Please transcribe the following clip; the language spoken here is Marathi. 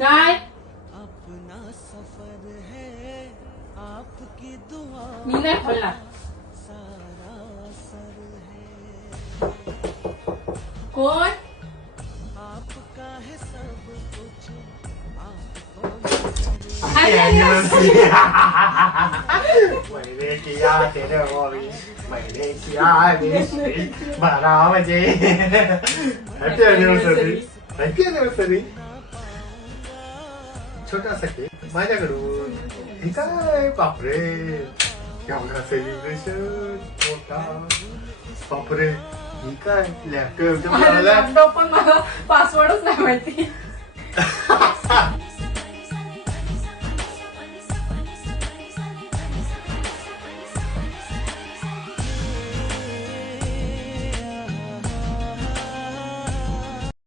काय मी नाही खोलणार. कोण मैंने किया तेरे बोली मैंने किया विश 12 बजे हॅपी अॅनिव्हर्सरी छोटासा केक माझ्याकडून. हे काय बापरे एवढा सेलिब्रेशन मोठा. बापरे ही काय लॅपटॉप लॅपटॉप पण मला पासवर्डच नाही माहिती.